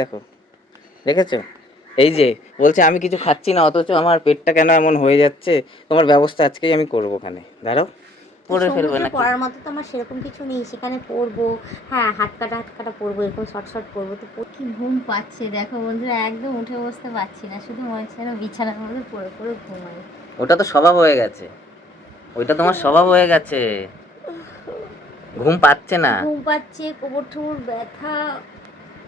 দেখো, দেখেছো? এই যে বলছে আমি কিছু খাচ্ছি না, অথচ আমার পেটটা কেন এমন হয়ে যাচ্ছে, তোমার ব্যবস্থা আজকেই আমি করবো। ওখানে দাঁড়াও, পড়ে ফেলবে সমুদ্রে নাকি? পড়ার মতো তো আমার সেরকম কিছু নেই, সেখানে পড়বো। হ্যাঁ, হাত কাটা পড়বো, এরকম শর্ট শর্ট পড়বো। তো কি ঘুম পাচ্ছে দেখো বন্ধুরা, একদম উঠে বসতে পারছি না, শুধু মনে হচ্ছে যেন বিছানার মধ্যে পড়ে পড়ে ঘুমাই। ওটা তো স্বভাব হয়ে গেছে, ওইটা তোমার স্বভাব হয়ে গেছে। ঘুম পাচ্ছে না? ঘুম পাচ্ছে, কোমর ঠোমর ব্যথা।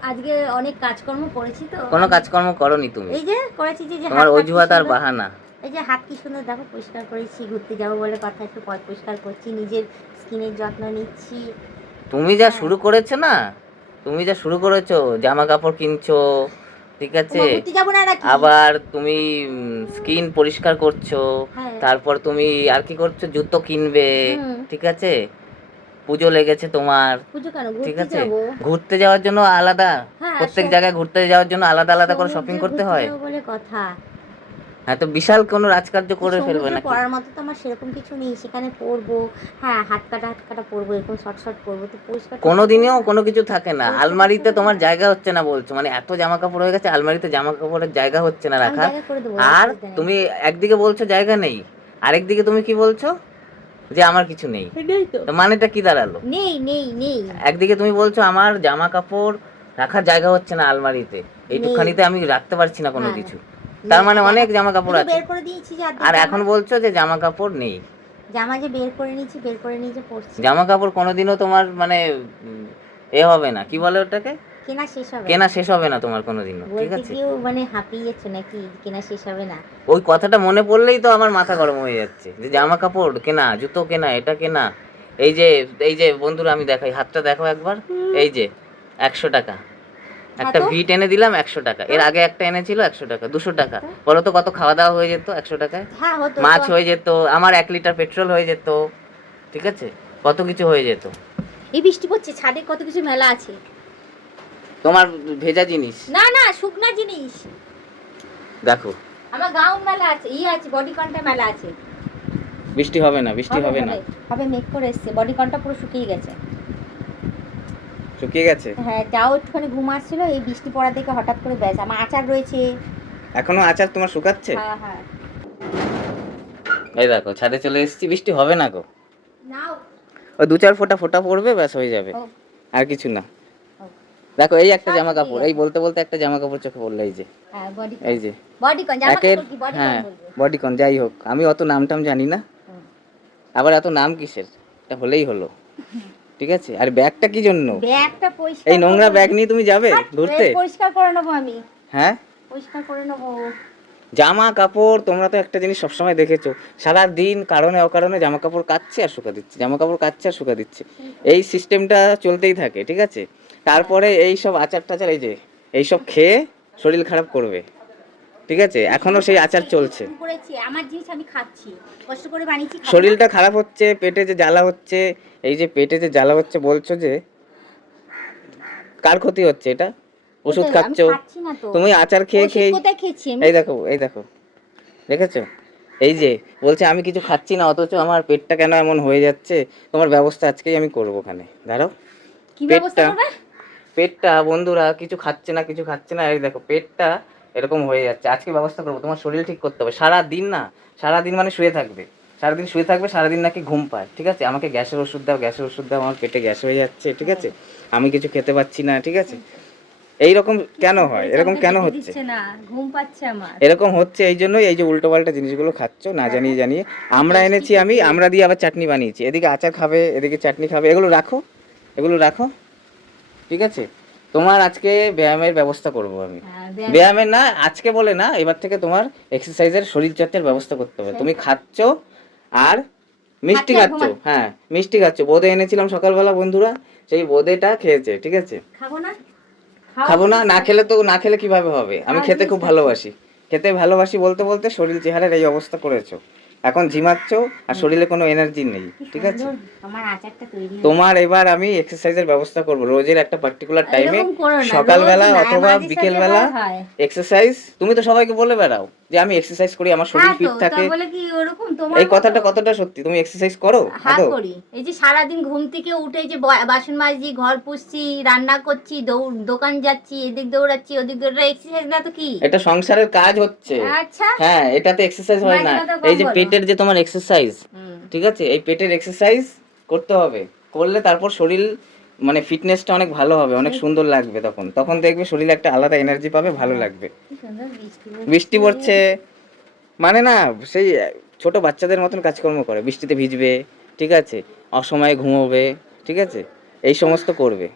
আজকে অনেক কাজকর্ম করেছি তো কোনো কাজকর্ম করনি তুমি, এই যে করেছি যে তোমার হাত কি অজুহাত আর সুন্দর, বাহানা। এই যে হাত কি সুন্দর দেখো, পরিষ্কার করেছি। ঘুরতে যাবো বলে কথা, একটু পরিষ্কার করছি, নিজের স্কিনের যত্ন নিচ্ছি। তুমি যা হ্যাঁ, শুরু করেছো না, তুমি যা শুরু করেছো, জামা কাপড় কিনছো, ঠিক আছে, ঘুরতে যাবো না নাকি? আবার তুমি স্কিন পরিষ্কার করছো, হ্যাঁ। তারপর তুমি আর কি করছো, জুতো কিনবে, হুম। ঠিক আছে, পুজো লেগেছে তোমার, পুজো কেন, ঠিক ঘুরতে আছে, যাবো। ঘুরতে যাওয়ার জন্য আলাদা, হ্যাঁ, প্রত্যেক জায়গায় ঘুরতে যাওয়ার জন্য আলাদা আলাদা করে শপিং সমুদ্রে করতে ঘুরতে হয়। যাবো বলে কথা। হ্যাঁ, তো বিশাল কোনো রাজকার্য করে ফেলবে সমুদ্রে নাকি? পড়ার মতো তো আমার সেরকম কিছু নেই, সেখানে পড়বো। হ্যাঁ, হাত কাটা পড়বো, এরকম শর্ট শর্ট পড়বো। তো পরিষ্কার টরিষ্কার করবো কোনোদিনও না? কোনো কিছু থাকে না, পরিষ্কার টরিষ্কার আলমারিতে করবো তোমার না? জায়গা হচ্ছে না বলছো, মানে এত জামা কাপড় হয়ে গেছে, আলমারিতে জামা কাপড়ের জায়গা হচ্ছে না আমি রাখার। জায়গা করে দেবো, আর অসুবিধা নেই। তুমি একদিকে বলছো জায়গা নেই, আরেকদিকে তুমি কি বলছো, যে আমার কিছু নেই। নেই তো। তো মানেটা কি দাঁড়ালো? নেই নেই নেই। একদিকে তুমি বলছো আমার জামা কাপড় রাখার জায়গা হচ্ছে না আলমারিতে, নেই। এইটুকখানিতে আমি রাখতে পারছি না কোনো হ্যাঁ, কিছু, তার নেই। মানে আর অনেক জামা জামা এই কাপড় যে আছে। বের করে দিয়েছি যে অর্ধেক আর জামা। এখন বলছো যে জামা কাপড় নেই। জামা যে বের করে নিয়েছি, বের করে নিয়ে যে পরছি। জামা কাপড় কোনোদিনও তোমার মানে এ হবে না, কি বলে ওটাকে, কেনা শেষ হবে না। কেনা শেষ হবে না তোমার কোনোদিনও, ঠিক বলতে আছে। গিয়েও মানে হাঁপিয়ে যাচ্ছে নাকি, কেনা শেষ হবে না। ওই কথাটা মনে পড়লেই তো আমার মাথা গরম হয়ে যাচ্ছে, যে জামা কাপড় কেনা, জুতো কেনা, এটা কেনা। এই যে, এই যে বন্ধুরা আমি দেখাই, হাতটা দেখো একবার, এই যে 100 টাকা, হ্যাঁ একটা তো। ভিট এনে দিলাম 100 টাকা, এর আগে একটা এনেছিল 100 টাকা, 200 টাকা। তো বলো তো কত খাওয়া দাওয়া হয়ে যেত 100 টাকায়? হ্যাঁ, হতো তো। মাছ হয়ে যেত, আমার 1 লিটার পেট্রোল হয়ে যেত, ঠিক আছে, কত কিছু হয়ে যেত। এই বৃষ্টি পড়ছে, ছাদে কত কিছু মেলা আছে। তোমার ভেজা জিনিস না না, শুকনা জিনিস। দেখো। আমার গাউন মেলা আছে, আছে, বডিকনটা মেলা আছে। বৃষ্টি হবে না, বৃষ্টি হবে না। হবে, মেঘ করে এসছে, বডিকনটা পুরো শুকিয়ে গেছে। শুকিয়ে গেছে? হ্যাঁ, যাও একটুখানি ঘুম আসছিল, এই বৃষ্টি পড়া দেখে হঠাৎ করে ব্যাস। আমার আচার রয়েছে। এখনো আচার তোমার শুকাচ্ছে? হ্যাঁ হ্যাঁ। এই দেখো, ছাদে চলে এসেছি, বৃষ্টি হবে না গো, নাও। ওই 2-4 ফোঁটা ফোঁটা পড়বে, ব্যাস হয়ে যাবে, ও, আর কিছু না। ও। দেখো, এই একটা সব জামা শুকিয়ে কাপড়, এই গেছে। বলতে বলতে একটা জামা কাপড় চোখে পড়লো, এই যে, হ্যাঁ, বডিকন। এই যে বডিকন জামা একের, কাপড় কি বডিকন হ্যাঁ বলবো? বডিকন, যাই হোক, আমি অত নাম টাম জানি না, হুম। আবার এত নাম কিসের, এটা হলেই হলো, ঠিক আছে। আর ব্যাগটা কি জন্য? ব্যাগটা পরিষ্কার এই নোংরা করবো। ব্যাগ নিয়ে তুমি যাবে হাট, ঘুরতে? পরিষ্কার করে নেবো আমি। হ্যাঁ, পরিষ্কার করে নেবো। জামা কাপড় তোমরা তো একটা জিনিস সবসময় দেখেছো, সারা দিন কারণে অকারণে জামা কাপড় কাচ্ছে আর শুকা দিচ্ছে, জামা কাপড় কাচ্ছে আর শুকা দিচ্ছে, এই সিস্টেমটা চলতেই থাকে, ঠিক আছে। তারপরে এই সব আচার টাচার, এই যে এইসব খেয়ে শরীর খারাপ করবে, ঠিক আছে, এখনো সেই আচার চলছে। শুরু করেছি, আমার জিনিস আমি খাচ্ছি, কষ্ট করে বানিয়েছি, খাবো না? শরীরটা খারাপ হচ্ছে, পেটে যে জ্বালা হচ্ছে, এই যে পেটে যে জ্বালা হচ্ছে বলছো, যে কার ক্ষতি হচ্ছে এটা? ওষুধ আমি খাচ্ছ খাচ্ছি না তো। তুমি, আচার খেয়ে ওষুধ খেয়ে। কোথায় খেয়েছি আমি? এই দেখো, এই দেখো, দেখেছো? এই যে বলছে আমি কিছু খাচ্ছি না, অথচ আমার পেটটা কেন এমন হয়ে যাচ্ছে, তোমার ব্যবস্থা আজকেই আমি করবো। ওখানে দাঁড়াও, কি ব্যবস্থা পেটটা, করবে? পেটটা বন্ধুরা কিছু খাচ্ছে না, কিছু খাচ্ছে না, এই দেখো পেটটা এরকম হয়ে যাচ্ছে, আজকে ব্যবস্থা করবো। তোমার শরীর ঠিক করতে হবে, সারা দিন না, সারা দিন মানে শুয়ে থাকবে, সারাদিন শুয়ে থাকবে, সারাদিন নাকি ঘুম পায়, ঠিক আছে। আমাকে গ্যাসের ওষুধ দাও, গ্যাসের ওষুধ দাও, আমার পেটে গ্যাস হয়ে যাচ্ছে, ঠিক আছে, আমি কিছু খেতে পাচ্ছি না, ঠিক আছে। এই রকম কেন হয়, এরকম কেন হচ্ছে? না, ঘুম পাচ্ছে আমার। এরকম হচ্ছে এই জন্যই, এই যে উল্টো পাল্টা জিনিসগুলো খাচ্ছ না জানিয়ে জানিয়ে। আমরা এনেছি, আমি আমরা দিয়ে আবার চাটনি বানিয়েছি, এদিকে আচার খাবে, এদিকে চাটনি খাবে, এগুলো রাখো, এগুলো রাখো, ঠিক আছে। তোমার আজকে ব্যায়ামের ব্যবস্থা করব আমি। ব্যায়ামের না, আজকে বলে না, এবার থেকে তোমার এক্সারসাইজের, শরীরচর্চার ব্যবস্থা করতে হবে। তুমি খাচ্ছ আর মিষ্টি খাচ্ছ, হ্যাঁ মিষ্টি খাচ্ছ, বোঁদে এনেছিলাম সকালবেলা বন্ধুরা, সেই বোঁদেটা খেয়েছে, ঠিক আছে। খাবো না। খাবো না, না খেলে তো, না খেলে কিভাবে হবে, আমি খেতে খুব ভালোবাসি, খেতে ভালোবাসি বলতে বলতে শরীর চেহারার এই অবস্থা করেছো, এখন ঝিমাচ্ছ আর শরীরে কোনো এনার্জি নেই, কি ঠিক আছে? সুন্দর আমার আচারটা তৈরি হয়েছে। তোমার এবার আমি এক্সারসাইজের ব্যবস্থা করব, রোজের একটা পার্টিকুলার টাইমে, এরকম করো না, সকালবেলা রোজ না, অথবা মাঝে সাঝে বিকেলবেলা হয়। এক্সারসাইজ। তুমি তো সবাইকে বলে বেড়াও যে আমি এক্সারসাইজ করি, আমার শরীর হ্যাঁ ফিট তো, তা থাকে। বলে কি ওরকম তোমার এই কথাটা মতো? কতটা সত্যি? তুমি এক্সারসাইজ করো হ্যাঁ আদৌ? করি। এই যে সারাদিন ঘুম থেকে উঠে এই যে বাসন মাজছি, ঘর পুষছি, রান্না করছি, দোকান যাচ্ছি, এদিক দৌড়াচ্ছি, ওদিক দৌড়া, এক্সারসাইজ না তো কি? এটা সংসারের কাজ হচ্ছে। আচ্ছা, হ্যাঁ, এটাতে এক্সারসাইজ হয় না। মাঝে কথা কম এই যে বলো। পেটের যে তোমার এক্সারসাইজ, হুম। ঠিক আছে, এই পেটের এক্সারসাইজ করতে হবে। করলে তারপর শরীর মানে ফিটনেসটা অনেক ভালো হবে, অনেক সুন্দর লাগবে। তখন তখন দেখবে শরীরে একটা আলাদা এনার্জি পাবে, ভালো লাগবে। কি সুন্দর বৃষ্টি বৃষ্টি পড়ছে মানে না, সেই ছোট বাচ্চাদের মতন কাজকর্ম করে, বৃষ্টিতে ভিজবে, ঠিক আছে, অসময়ে ঘুমোবে, ঠিক আছে, এই সমস্ত করবে।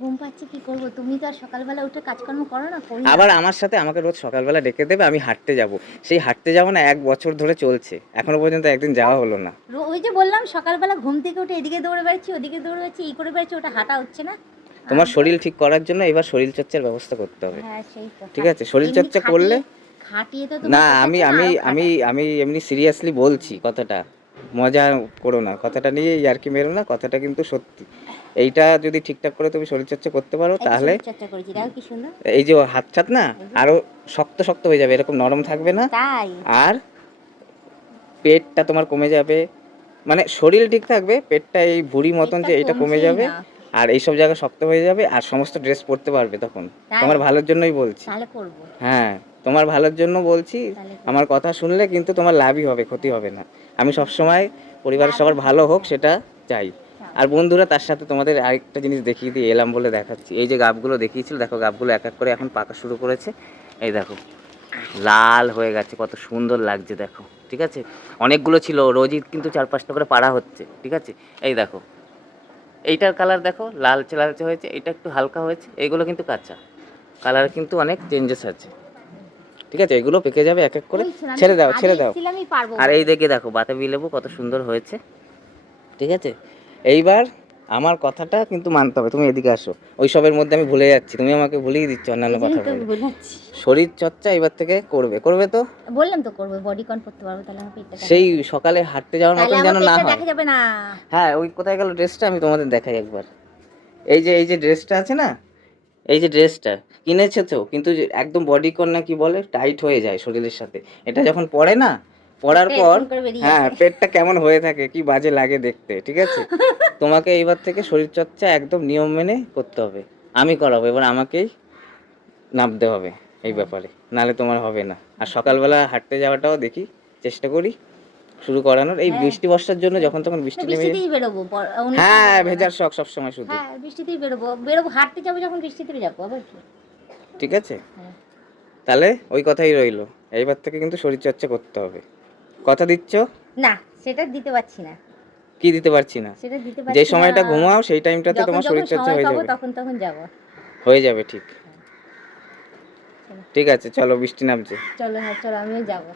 ঘুম পাচ্ছে, কি করবো? তুমি তো আর সকালবেলা উঠে কাজকর্ম করো না? করি না। আবার আমার সাথে আমাকে রোজ সকালবেলা ডেকে দেবে, আমি হাঁটতে যাব। সেই হাঁটতে যাবো না 1 বছর ধরে চলছে, এখনো পর্যন্ত একদিন যাওয়া হলো না। ওই যে বললাম সকালবেলা ঘুম থেকে উঠে এদিকে দৌড়ে বেড়াচ্ছি, ওদিকে দৌড়ে বেড়াচ্ছি, এই করে বেড়াচ্ছি, ওটা হাঁটা হচ্ছে না। তোমার শরীর ঠিক করার জন্য এবার শরীর চর্চার ব্যবস্থা করতে হবে, হ্যাঁ সেই তো। ঠিক আছে? শরীর এমনি চর্চা করলে খাটিয়ে তো না, তোমার আমি পোষাচ্ছে না, আমি আরো আমি খাটায়। আমি এমনি সিরিয়াসলি বলছি কথাটা, মজা করো না, কথাটা নিয়ে ইয়ার্কি মেরো না, কথাটা কিন্তু সত্যি। এইটা যদি ঠিকঠাক করে তুমি শরীরচর্চা করতে পারো এই যে তাহলে শরীরচর্চা করেছি, দেখো কি সুন্দর। এই যে হাত ছাত না আরো শক্ত শক্ত হয়ে যাবে, এরকম নরম থাকবে না। তাই আর পেটটা তোমার কমে যাবে, মানে শরীর ঠিক থাকবে, পেটটা এই ভুঁড়ি মতন পেটটা যে এটা কমে কমছেই যাবে, না। আর এইসব জায়গা শক্ত হয়ে যাবে, আর সমস্ত ড্রেস পরতে পারবে তখন। তাই? তোমার ভালোর জন্যই বলছি। তাহলে করবো। হ্যাঁ, তোমার ভালোর জন্য বলছি। তাহলে আমার কথা শুনলে কিন্তু তোমার লাভই হবে, ক্ষতি হবে না। আমি সবসময় পরিবারের সবার ভালো হোক সেটা চাই। আর বন্ধুরা, তার সাথে তোমাদের আরেকটা জিনিস দেখিয়ে দিয়ে এলাম বলে দেখাচ্ছি। এই যে গাবগুলো দেখিয়েছিল, দেখো গাবগুলো এক এক করে এখন পাকা শুরু করেছে। এই দেখো লাল হয়ে গেছে, কত সুন্দর লাগছে দেখো, ঠিক আছে? অনেকগুলো ছিল, রোজই কিন্তু 4-5টা করে পাড়া হচ্ছে, ঠিক আছে? এই দেখো এইটার কালার দেখো, লালচে লালচে হয়েছে, এটা একটু হালকা হয়েছে, এইগুলো কিন্তু কাঁচা, কালার কিন্তু অনেক চেঞ্জেস আছে, ঠিক আছে? এগুলো পেকে যাবে এক এক করে। বলছি না, আমি ছেড়ে দাও, কাজে ছেড়ে দাও। এসেছিলামই পারবো আর বলে। এই দেখে দেখো বাতাবি লেবু কত সুন্দর হয়েছে, ঠিক আছে? এইবার আমার কথাটা কিন্তু মানতে হবে, তুমি এদিকে আসো। ওইসবের মধ্যে আমি ভুলে যাচ্ছি, তুমি আমাকে ভুলিয়ে দিচ্ছ অন্যান্য এই কথা জন্যই তো বলে। বোঝাচ্ছি। শরীর চর্চা এবার থেকে করবে, করবে তো? বললাম তো করবো, বডি কন করতে পারবো, তাহলে আমার পেটটা সেই সকালে হাঁটতে যাওয়ার তাহলে মতন আমার যেন না পেটটা হয়। দেখা যাবে না। হ্যাঁ, ওই কোথায় গেল ড্রেসটা, আমি তোমাদের দেখাই একবার। এই যে ড্রেসটা আছে না, এই যে ড্রেসটা কিনেছে তো, কিন্তু যে একদম বডি কন না কি বলে, টাইট হয়ে যায় শরীরের সাথে। এটা যখন পরে না, পরার পেটটা পর এরকম করে বেরিয়ে হ্যাঁ, আসে। পেটটা কেমন হয়ে থাকে, কি বাজে লাগে দেখতে, ঠিক আছে? তোমাকে এইবার থেকে শরীরচর্চা একদম নিয়ম মেনে করতে হবে। আমি করাবো, এবার আমাকেই নামতে হবে এই ব্যাপারে, নাহলে তোমার হবে না। আর সকালবেলা হাঁটতে যাওয়াটাও দেখি, চেষ্টা করি শুরু করানোর। এই হ্যাঁ। বৃষ্টি বর্ষার জন্য যখন তখন তো বৃষ্টি নেমে যায়। বৃষ্টিতেই বেরোবো, অন্য সময় হ্যাঁ, বেরোবো না। ভেজার শখ সবসময় শুধু, হ্যাঁ বৃষ্টিতেই বেরোবো, বেরোবো হাঁটতে যাবো যখন বৃষ্টিতে যাবো, আবার কি। ঠিক আছে? হ্যাঁ। তাহলে ওই কথাই রইলো, এইবার থেকে কিন্তু শরীরচর্চা করতে হবে। কথা দিচ্ছ? না, সেটা দিতে পারছি না। কি দিতে পারছি না? সেটা দিতে যে পারছি না। সময়টা ঘুমাও সেই টাইমটাতে যখন তোমার যখন শরীরচর্চা সময় হয়ে পাবো যাবে, তখন যাবো। হয়ে যাবে, ঠিক। চলো। ঠিক আছে, চলো, বৃষ্টি নামছে। চলো, হ্যাঁ চলো, আমিও যাবো।